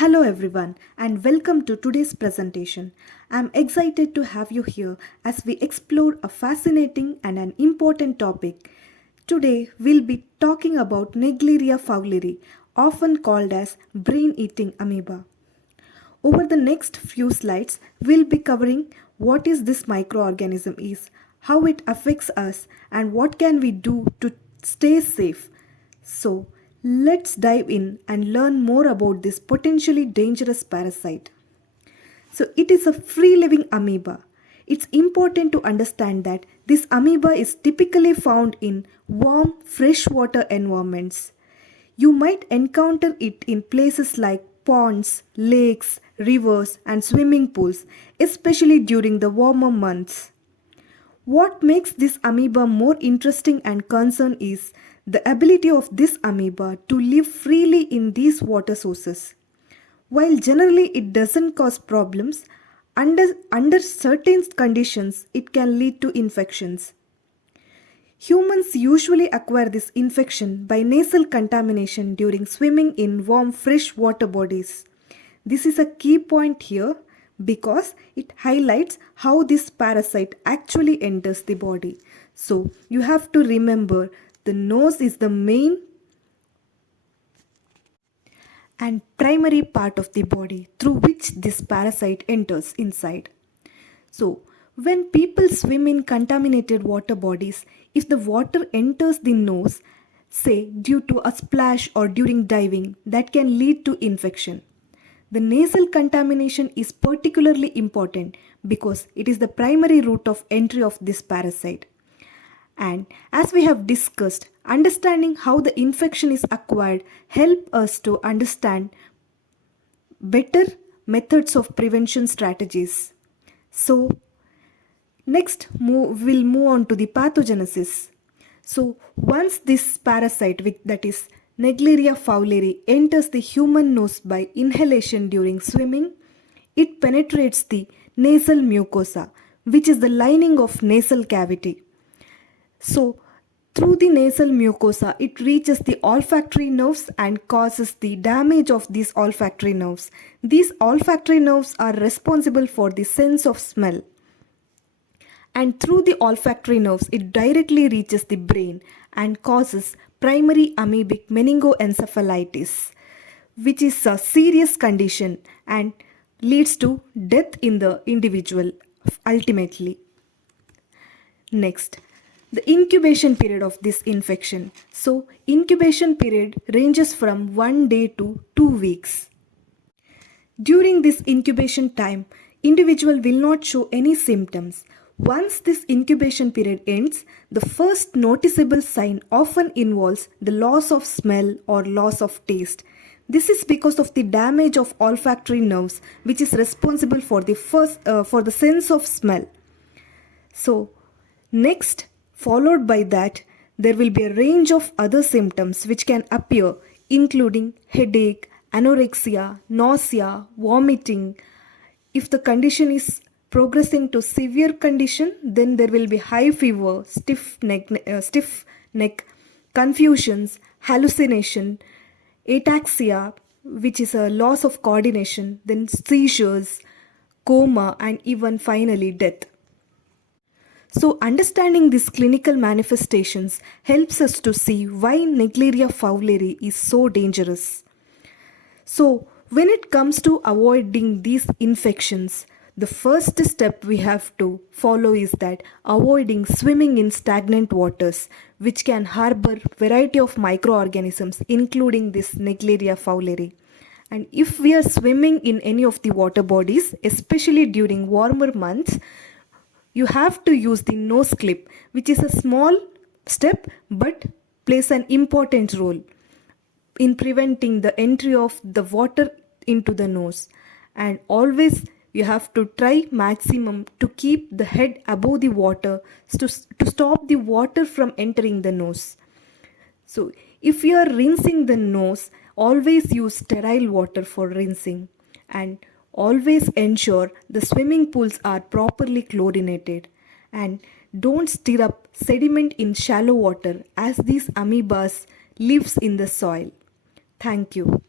Hello everyone and welcome to today's presentation. I'm excited to have you here as we explore a fascinating and an important topic. Today we'll be talking about Naegleria fowleri, often called as brain-eating amoeba. Over the next few slides, we'll be covering what is this microorganism is, how it affects us, and what can we do to stay safe. So, let's dive in and learn more about this potentially dangerous parasite. So, it is a free-living amoeba. It's important to understand that this amoeba is typically found in warm, freshwater environments. You might encounter it in places like ponds, lakes, rivers, and swimming pools, especially during the warmer months. What makes this amoeba more interesting and concern is the ability of this amoeba to live freely in these water sources. While generally it doesn't cause problems, under certain conditions it can lead to infections. Humans usually acquire this infection by nasal contamination during swimming in warm fresh water bodies. This is a key point here because it highlights how this parasite actually enters the body. So you have to remember the nose is the main and primary part of the body through which this parasite enters inside. So when people swim in contaminated water bodies, if the water enters the nose, say due to a splash or during diving, that can lead to infection. The nasal contamination is particularly important because it is the primary route of entry of this parasite. And as we have discussed, understanding how the infection is acquired help us to understand better methods of prevention strategies. So next we'll move on to the pathogenesis. So once this parasite, that is Naegleria fowleri, enters the human nose by inhalation during swimming, it penetrates the nasal mucosa, which is the lining of nasal cavity. So through the nasal mucosa, it reaches the olfactory nerves and causes the damage of these olfactory nerves. These olfactory nerves are responsible for the sense of smell. And through the olfactory nerves, it directly reaches the brain and causes Primary Amoebic Meningoencephalitis, which is a serious condition and leads to death in the individual ultimately. Next, the incubation period of this infection. So, incubation period ranges from 1 day to 2 weeks. During this incubation time, individual will not show any symptoms. Once this incubation period ends, the first noticeable sign often involves the loss of smell or loss of taste. This is because of the damage of olfactory nerves, which is responsible for the sense of smell. So, next, followed by that, there will be a range of other symptoms which can appear, including headache, anorexia, nausea, vomiting. If the condition is progressing to severe condition, then there will be high fever, stiff neck, confusions, hallucination, ataxia, which is a loss of coordination, then seizures, coma, and even finally death. So understanding these clinical manifestations helps us to see why Naegleria fowleri is so dangerous. So when it comes to avoiding these infections, the first step we have to follow is that avoiding swimming in stagnant waters, which can harbor variety of microorganisms, including this Naegleria fowleri. And if we are swimming in any of the water bodies, especially during warmer months, you have to use the nose clip, which is a small step but plays an important role in preventing the entry of the water into the nose. And always you have to try maximum to keep the head above the water to stop the water from entering the nose. So if you are rinsing the nose, always use sterile water for rinsing, and always ensure the swimming pools are properly chlorinated, and don't stir up sediment in shallow water as these amoebas lives in the soil. Thank you.